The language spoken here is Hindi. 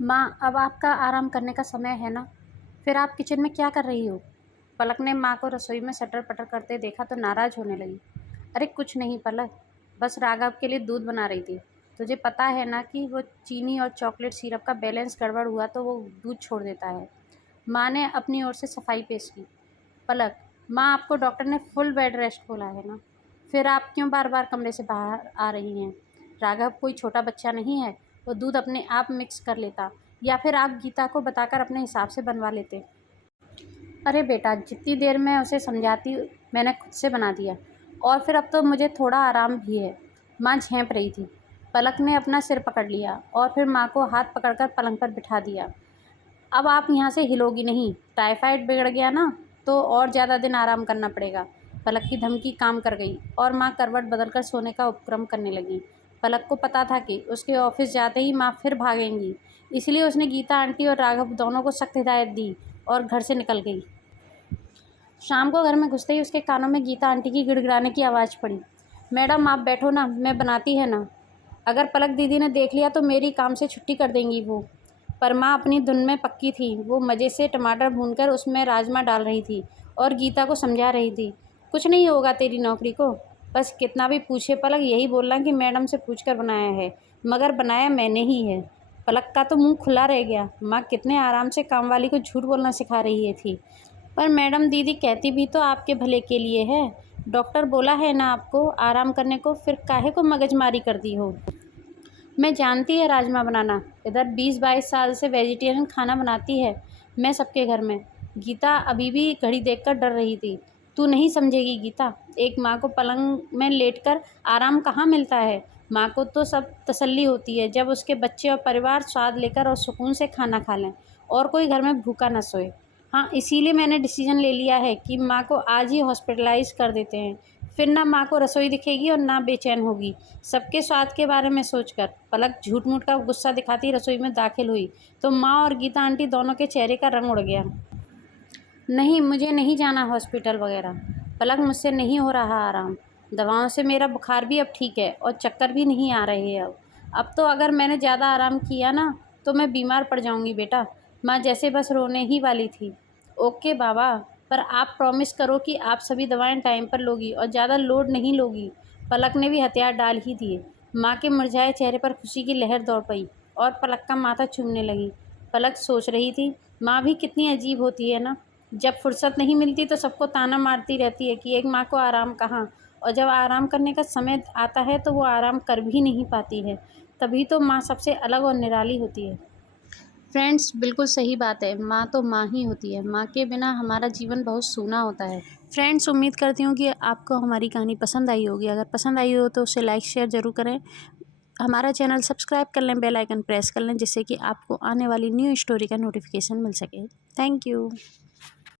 माँ, अब आपका आराम करने का समय है ना? फिर आप किचन में क्या कर रही हो? पलक ने माँ को रसोई में सटर-पटर करते देखा तो नाराज़ होने लगी। अरे कुछ नहीं पलक, बस राघव के लिए दूध बना रही थी। तुझे पता है ना कि वो चीनी और चॉकलेट सिरप का बैलेंस गड़बड़ हुआ तो वो दूध छोड़ देता है। माँ ने अपनी ओर से सफाई पेश की। पलक, माँ आपको डॉक्टर ने फुल बेड रेस्ट बोला है ना? फिर आप क्यों बार-बार कमरे से बाहर आ रही हैं? राघव कोई छोटा बच्चा नहीं है, वो दूध अपने आप मिक्स कर लेता या फिर आप गीता को बताकर अपने हिसाब से बनवा लेते। अरे बेटा, जितनी देर मैं उसे समझाती मैंने खुद से बना दिया और फिर अब तो मुझे थोड़ा आराम भी है। माँ झेंप रही थी। पलक ने अपना सिर पकड़ लिया और फिर माँ को हाथ पकड़कर पलंग पर बिठा दिया। अब आप यहाँ से हिलोगी नहीं, टाइफाइड बिगड़ गया ना तो और ज़्यादा दिन आराम करना पड़ेगा। पलक की धमकी काम कर गई और माँ करवट बदलकर सोने का उपक्रम करने लगी। पलक को पता था कि उसके ऑफिस जाते ही माँ फिर भागेंगी, इसलिए उसने गीता आंटी और राघव दोनों को सख्त हिदायत दी और घर से निकल गई। शाम को घर में घुसते ही उसके कानों में गीता आंटी की गिड़गिड़ाने की आवाज़ पड़ी। मैडम आप बैठो ना, मैं बनाती है ना। अगर पलक दीदी ने देख लिया तो मेरी काम से छुट्टी कर देंगी वो। पर माँ अपनी धुन में पक्की थी। वो मज़े से टमाटर भूनकर उसमें राजमा डाल रही थी और गीता को समझा रही थी, कुछ नहीं होगा तेरी नौकरी को। बस कितना भी पूछे पलक यही बोलना कि मैडम से पूछ कर बनाया है, मगर बनाया मैंने ही है। पलक का तो मुंह खुला रह गया। माँ कितने आराम से कामवाली को झूठ बोलना सिखा रही है थी। पर मैडम दीदी कहती भी तो आपके भले के लिए है। डॉक्टर बोला है ना आपको आराम करने को, फिर काहे को मगजमारी करती हो। मैं जानती है राजमा बनाना, इधर 20-22 साल से वेजिटेरियन खाना बनाती है मैं सबके घर में। गीता अभी भी घड़ी देखकर डर रही थी। तू नहीं समझेगी गीता, एक माँ को पलंग में लेटकर आराम कहाँ मिलता है। माँ को तो सब तसल्ली होती है जब उसके बच्चे और परिवार स्वाद लेकर और सुकून से खाना खा लें और कोई घर में भूखा न सोए। हाँ, इसीलिए मैंने डिसीजन ले लिया है कि माँ को आज ही हॉस्पिटलाइज कर देते हैं। फिर ना माँ को रसोई दिखेगी और ना बेचैन होगी सबके स्वाद के बारे में सोचकर। पलक झूठ मूठ का गुस्सा दिखाती रसोई में दाखिल हुई तो माँ और गीता आंटी दोनों के चेहरे का रंग उड़ गया। नहीं, मुझे नहीं जाना हॉस्पिटल वगैरह। पलक, मुझसे नहीं हो रहा आराम। दवाओं से मेरा बुखार भी अब ठीक है और चक्कर भी नहीं आ रहे हैं अब तो अगर मैंने ज़्यादा आराम किया ना तो मैं बीमार पड़ जाऊंगी बेटा। माँ जैसे बस रोने ही वाली थी। ओके बाबा, पर आप प्रॉमिस करो कि आप सभी दवाएं टाइम पर लोगी और ज़्यादा लोड नहीं लोगी। पलक ने भी हथियार डाल ही दिए। माँ के मुरझाए चेहरे पर खुशी की लहर दौड़ पई और पलक का माथा चूमने लगी। पलक सोच रही थी, माँ भी कितनी अजीब होती है ना। जब फुर्सत नहीं मिलती तो सबको ताना मारती रहती है कि एक माँ को आराम कहाँ, और जब आराम करने का समय आता है तो वो आराम कर भी नहीं पाती है। तभी तो माँ सबसे अलग और निराली होती है। फ्रेंड्स, बिल्कुल सही बात है। माँ तो माँ ही होती है। माँ के बिना हमारा जीवन बहुत सूना होता है। फ्रेंड्स, उम्मीद करती हूँ कि आपको हमारी कहानी पसंद आई होगी। अगर पसंद आई हो तो उसे लाइक शेयर ज़रूर करें। हमारा चैनल सब्सक्राइब कर लें, बेल आइकन प्रेस कर लें, जिससे कि आपको आने वाली न्यू स्टोरी का नोटिफिकेशन मिल सके। Thank you.